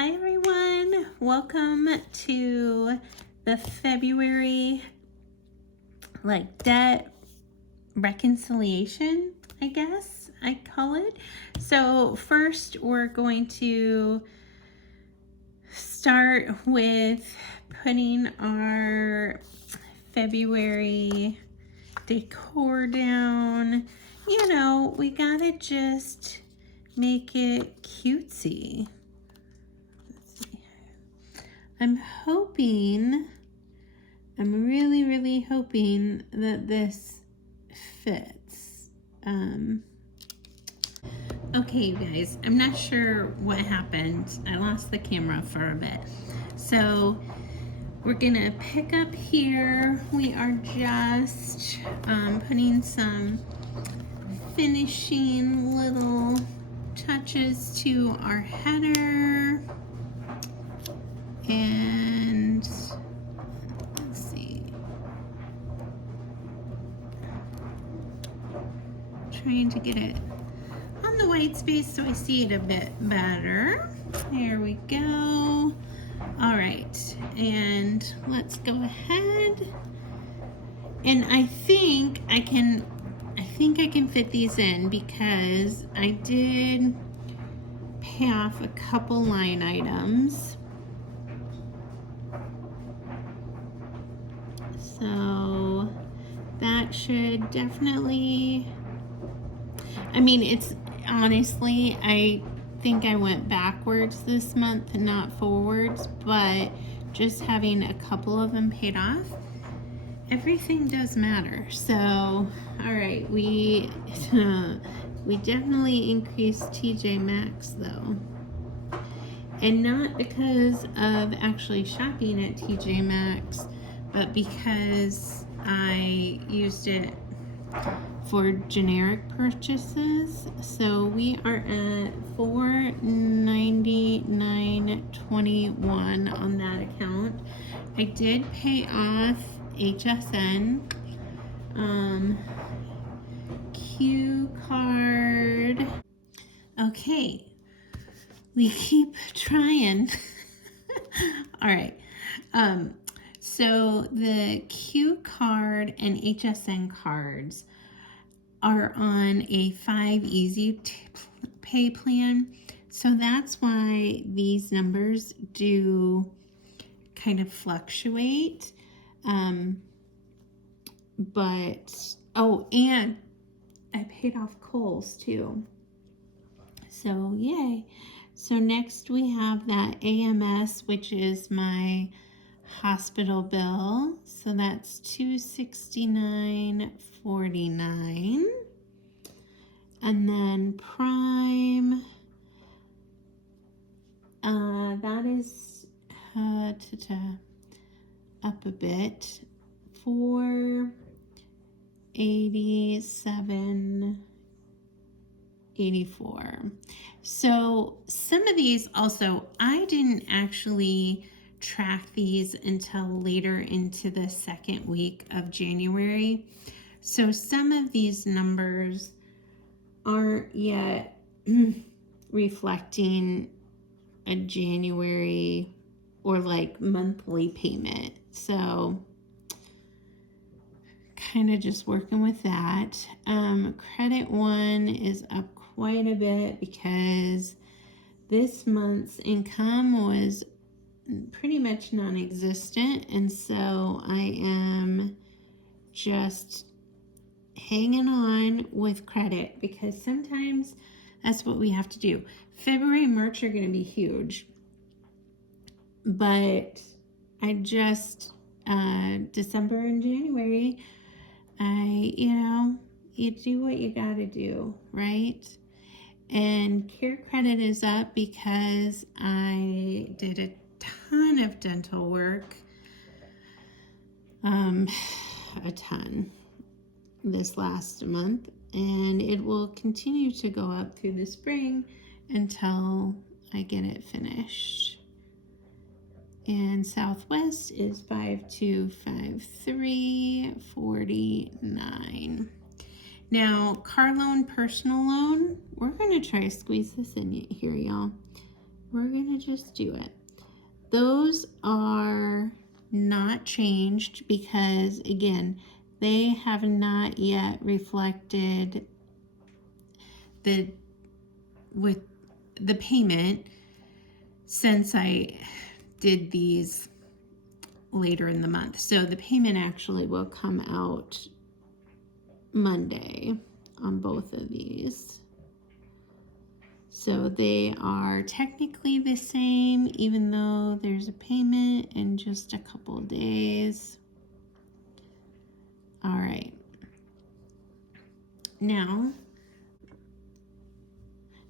Hi everyone, welcome to the February debt reconciliation, I guess I call it. So first we're going to start with putting our February decor down. You know, we gotta just make it cutesy. I'm really hoping that this fits. Okay, you guys, I'm not sure what happened. I lost the camera for a bit. So we're gonna pick up here. We are just putting some finishing little touches to our header. And let's see, trying to get it on the white space so I see it a bit better. There we go. All right, and let's go ahead. And I think I can fit these in because I did pay off a couple line items. So that should definitely, I mean, it's honestly, I think I went backwards this month, not forwards, but just having a couple of them paid off, everything does matter. So, all right, we definitely increased TJ Maxx though. And not because of actually shopping at TJ Maxx, but because I used it for generic purchases. So we are at $499.21 on that account. I did pay off HSN. Q card. Okay, we keep trying. All right. So the Q card and HSN cards are on a 5 easy pay plan. So that's why these numbers do kind of fluctuate. But, oh, and I paid off Kohl's too. So yay. So next we have that AMS, which is my hospital bill. So that's $269.49. And then Prime, that is up a bit, $487.84. So some of these also, I didn't actually track these until later into the second week of January. So some of these numbers aren't yet reflecting a January or like monthly payment. So kind of just working with that. Credit One is up quite a bit because this month's income was pretty much non-existent, and so I am just hanging on with credit because sometimes that's what we have to do. February and March are going to be huge, but I just December and January, you do what you got to do, right? And Care Credit is up because I did a ton of dental work, a ton this last month, and it will continue to go up through the spring until I get it finished. And Southwest is 5253.49. Now, car loan, personal loan, we're going to try to squeeze this in here, y'all. we're gonna just do it. Those are not changed because, again, they have not yet reflected the with the payment since I did these later in the month. So the payment actually will come out Monday on both of these. So they are technically the same, even though there's a payment in just a couple of days. All right. Now,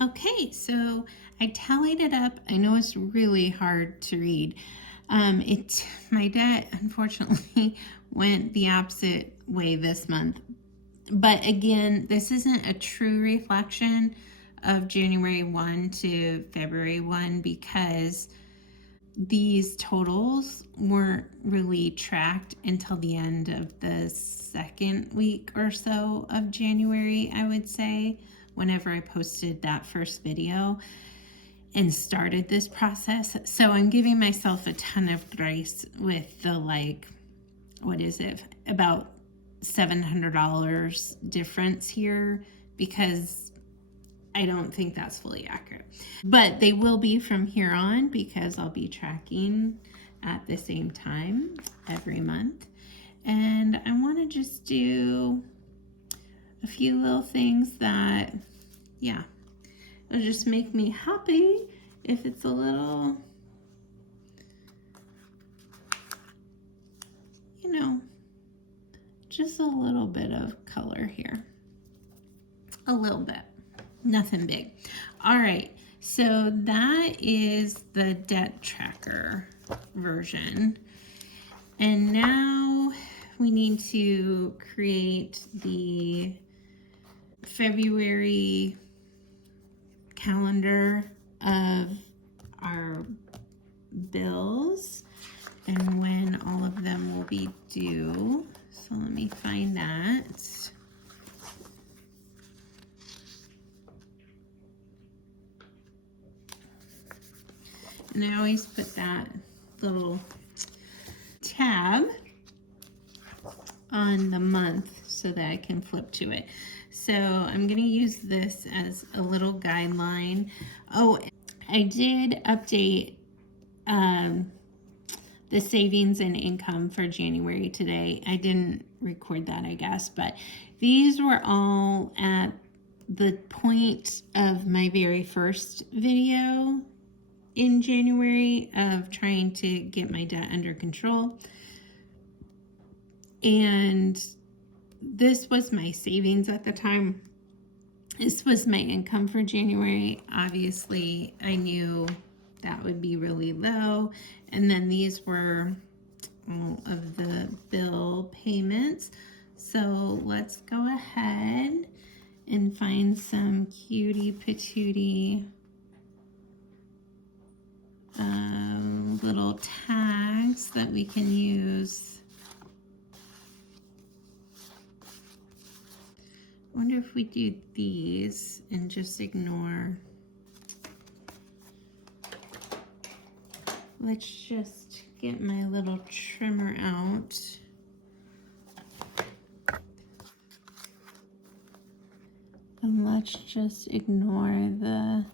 okay, so I tallied it up. I know it's really hard to read. My debt unfortunately went the opposite way this month. But again, this isn't a true reflection of January 1 to February 1 because these totals weren't really tracked until the end of the second week or so of January, I would say, whenever I posted that first video and started this process. So I'm giving myself a ton of grace with the what is it, about $700 difference here, because I don't think that's fully accurate. But they will be from here on because I'll be tracking at the same time every month. And I want to just do a few little things that, yeah, it'll just make me happy if it's a little, just a little bit of color here. A little bit. Nothing big. All right, so that is the debt tracker version. And now we need to create the February calendar of our bills and when all of them will be due. So let me find that. And I always put that little tab on the month so that I can flip to it. So I'm going to use this as a little guideline. Oh, I did update the savings and income for January today. I didn't record that, I guess, but these were all at the point of my very first video in January of trying to get my debt under control. And this was my savings at the time. This was my income for January. Obviously, I knew that would be really low. And then these were all of the bill payments. So let's go ahead and find some cutie patootie little tags that we can use. I wonder if we do these and just ignore. Let's just get my little trimmer out. And let's just ignore the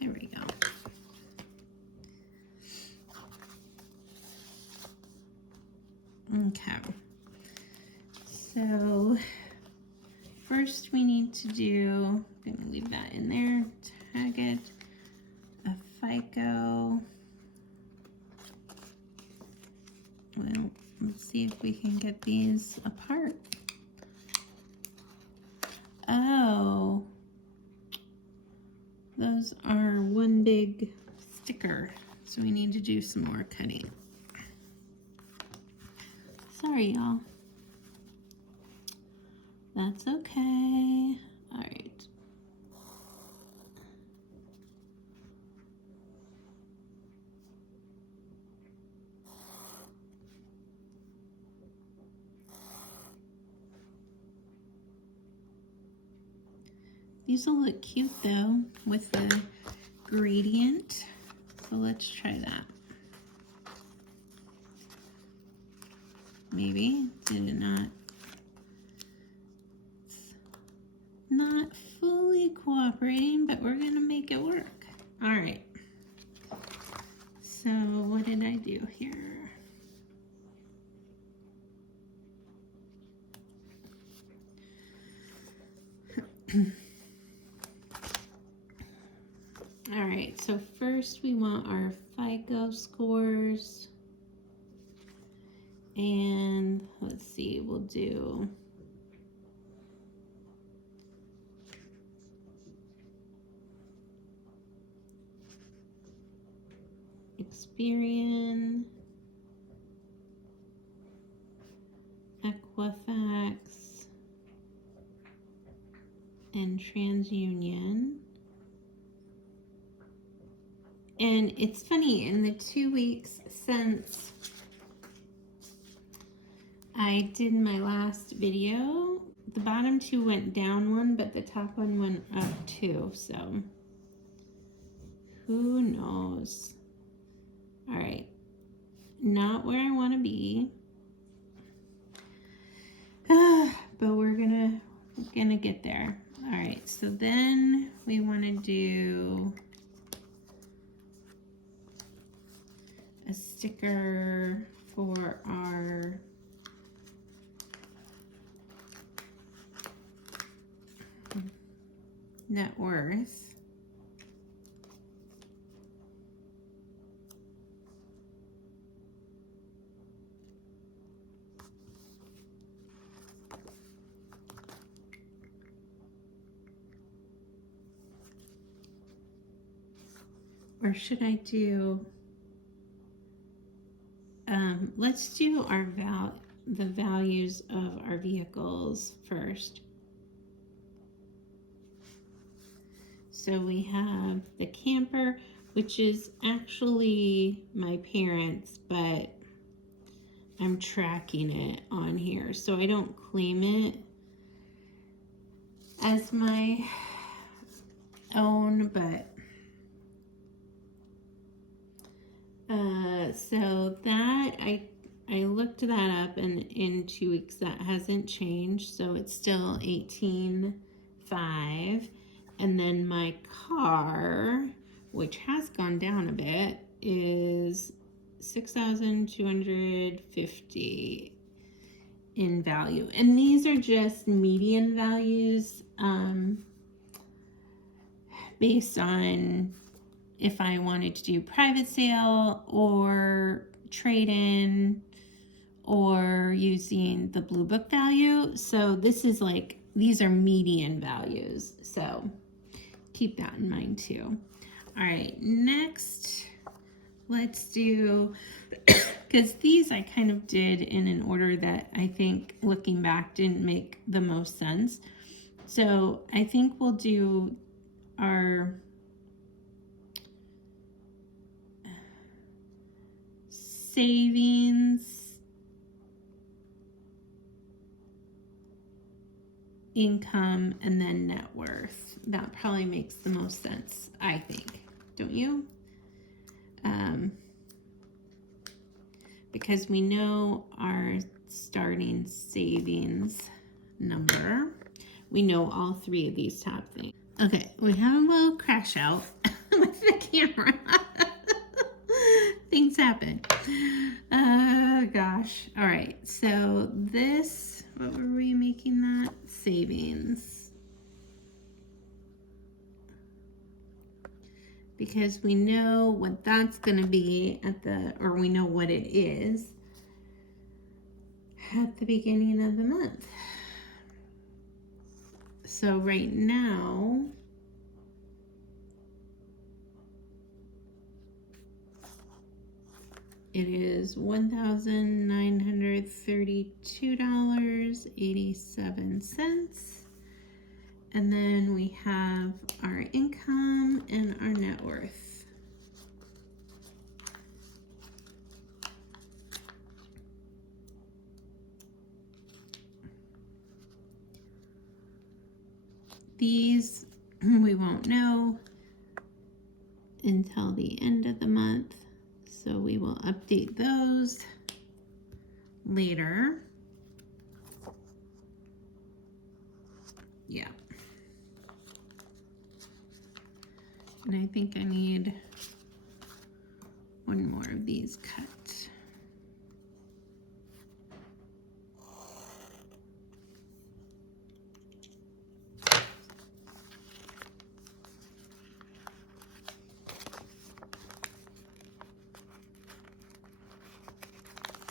there we go. Okay. So first we need to do, I'm gonna leave that in there, tag it, a FICO. Well, let's see if we can get these apart. Oh, those are one big sticker, so we need to do some more cutting. Sorry, y'all. That's okay. All right. These will look cute though with the gradient. So let's try that. Maybe. Did it not? It's not fully cooperating, but we're gonna make it work. All right. So what did I do here? All right, so first we want our FICO scores. And let's see, we'll do Experian, Equifax, and TransUnion. And it's funny, in the 2 weeks since I did my last video, the bottom two went down one, but the top one went up two, so who knows? All right, not where I want to be, but we're gonna get there. All right, so then we want to do a sticker for our net worth. Or should I do, let's do the values of our vehicles first. So we have the camper, which is actually my parents', but I'm tracking it on here, so I don't claim it as my own, but so that I looked that up, and in 2 weeks that hasn't changed, so it's still 18,500. And then my car, which has gone down a bit, is 6,250 in value. And these are just median values based on if I wanted to do private sale or trade-in or using the Blue Book value. So this is like, these are median values. So keep that in mind too. All right, next, let's do, because these I kind of did in an order that I think looking back didn't make the most sense. So I think we'll do our savings, income, and then net worth. That probably makes the most sense, I think. Don't you? Because we know our starting savings number. We know all three of these top things. Okay, we have a little crash out with the camera. Things happen. Gosh. All right, so this, what were we making that? Savings. Because we know what that's going to be at the, or we know what it is at the beginning of the month. So right now, it is $1,932.87. And then we have our income and our net worth. These We won't know until the end of the month, so we will update those later. Yeah. And I think I need one more of these cut.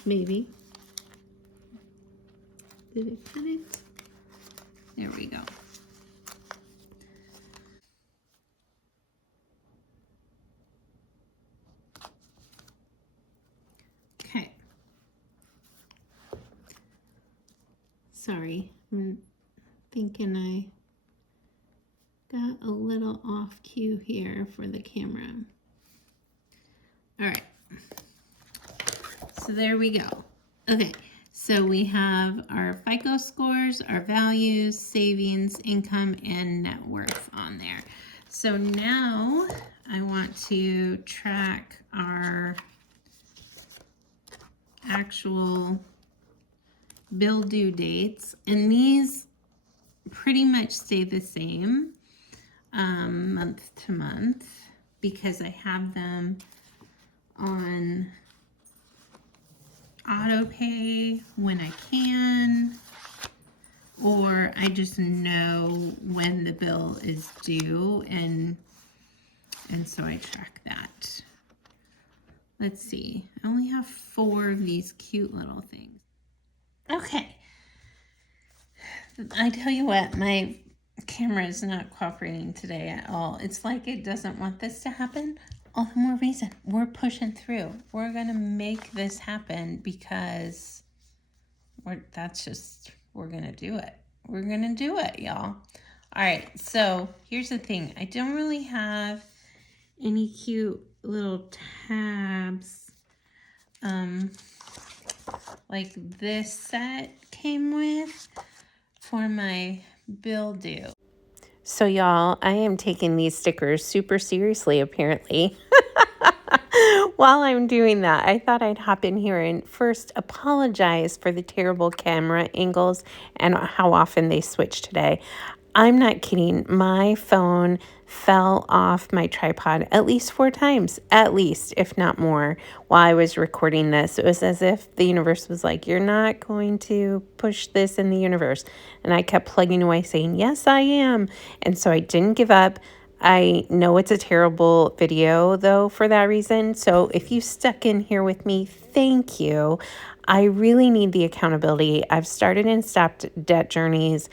Maybe. Did it cut it? There we go. Okay. Sorry, I'm thinking I got a little off cue here for the camera. All right. So there we go. Okay. So we have our FICO scores, our values, savings, income, and net worth on there. So now I want to track our actual bill due dates, and these pretty much stay the same month to month because I have them on auto pay when I can, or I just know when the bill is due, and so I track that. Let's see, I only have 4 of these cute little things. Okay, I tell you what, my camera is not cooperating today at all. It's like it doesn't want this to happen. All the more reason. We're pushing through. We're going to make this happen because we're going to do it. We're going to do it, y'all. All right, so here's the thing. I don't really have any cute little tabs like this set came with for my bill due. So y'all, I am taking these stickers super seriously apparently. While I'm doing that, I thought I'd hop in here and first apologize for the terrible camera angles and how often they switch today. I'm not kidding. My phone fell off my tripod at least 4 times, at least, if not more, while I was recording this. It was as if the universe was like, you're not going to push this in the universe. And I kept plugging away saying, yes, I am. And so I didn't give up. I know it's a terrible video, though, for that reason. So if you stuck in here with me, thank you. I really need the accountability. I've started and stopped debt journeys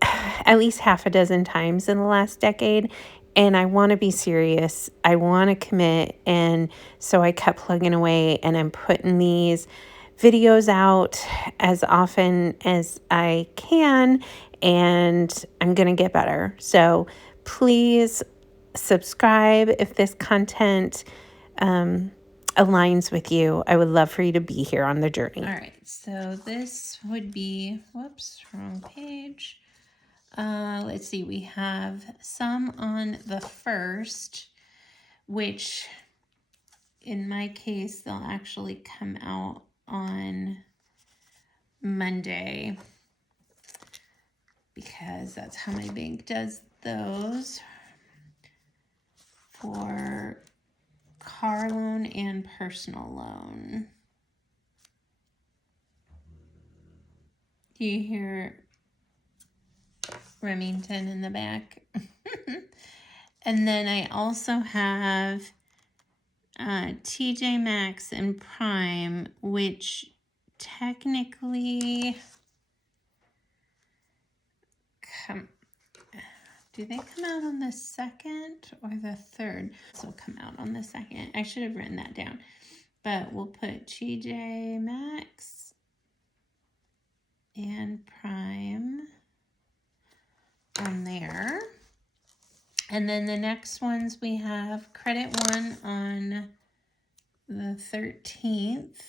at least half a dozen times in the last decade, and I want to be serious. I want to commit, and so I kept plugging away, and I'm putting these videos out as often as I can, and I'm going to get better. So please subscribe if this content aligns with you. I would love for you to be here on the journey. All right, so this would be, whoops, wrong page. Let's see, we have some on the 1st, which in my case, they'll actually come out on Monday because that's how my bank does those for car loan and personal loan. Do you hear Remington in the back? And then I also have TJ Maxx and Prime, which technically do they come out on the 2nd or the 3rd? This will come out on the 2nd. I should have written that down, but we'll put TJ Maxx and Prime on there. And then the next ones we have Credit One on the 13th.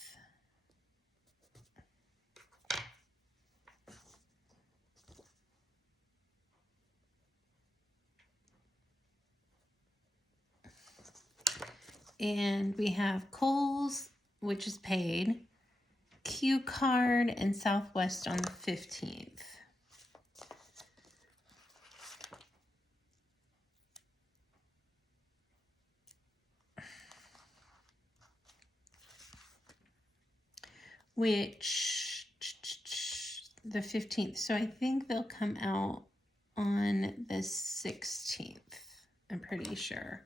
And we have Kohl's, which is paid, Q Card, and Southwest on the 15th. Which, the 15th. So I think they'll come out on the 16th. I'm pretty sure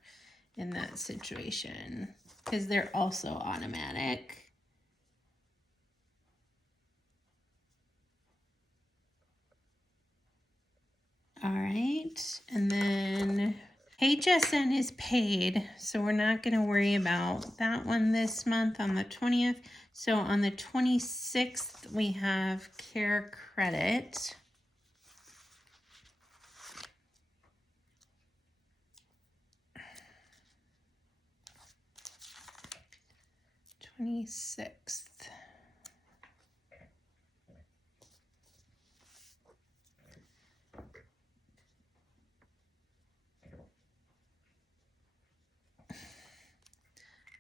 in that situation, because they're also automatic. All right, and then HSN is paid, so we're not going to worry about that one this month on the 20th. So on the 26th, we have Care Credit.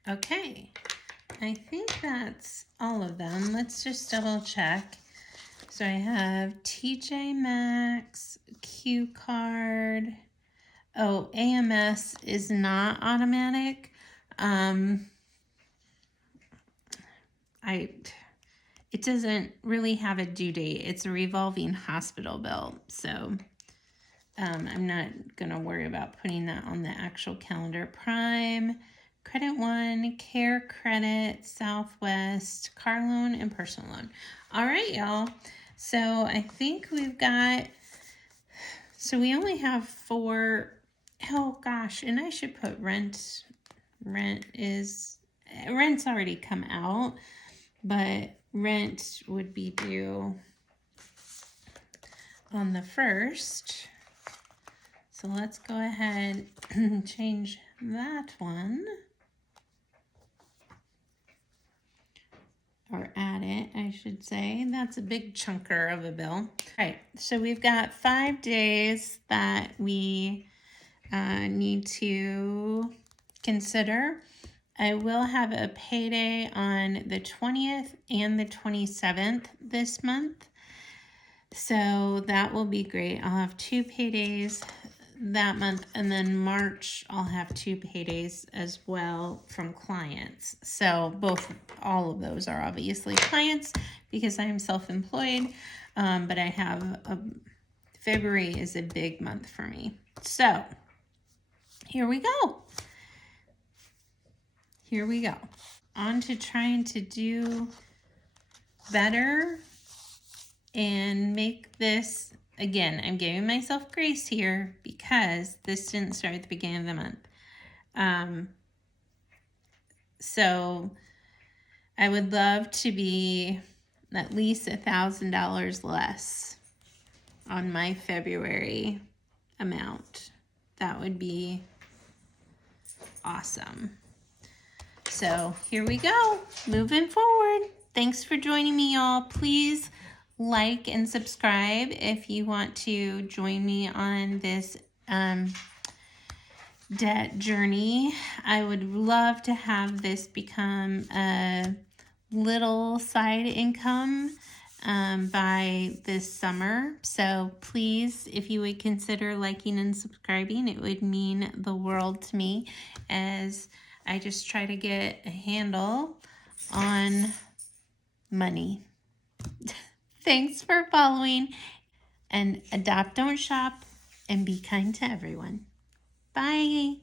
Okay, I think that's all of them. Let's just double check. So I have TJ Maxx, Q Card. Oh, AMS is not automatic. It doesn't really have a due date. It's a revolving hospital bill. So I'm not going to worry about putting that on the actual calendar. Prime, Credit One, Care Credit, Southwest, car loan, and personal loan. All right, y'all. So I think we've got, so we only have 4. Oh gosh, and I should put rent. Rent's already come out, but rent would be due on the 1st. So let's go ahead and change that one. Or add it, I should say. That's a big chunker of a bill. All right, so we've got 5 days that we need to consider. I will have a payday on the 20th and the 27th this month. So that will be great. I'll have 2 paydays that month, and then March I'll have 2 paydays as well from clients. So all of those are obviously clients because I'm self-employed, but I have February is a big month for me. So here we go. On to trying to do better and make this, again, I'm giving myself grace here because this didn't start at the beginning of the month. So I would love to be at least $1,000 less on my February amount. That would be awesome. So here we go, moving forward. Thanks for joining me, y'all. Please like and subscribe if you want to join me on this debt journey. I would love to have this become a little side income by this summer. So please, if you would consider liking and subscribing, it would mean the world to me as I just try to get a handle on money. Thanks for following, and adopt, don't shop, and be kind to everyone. Bye.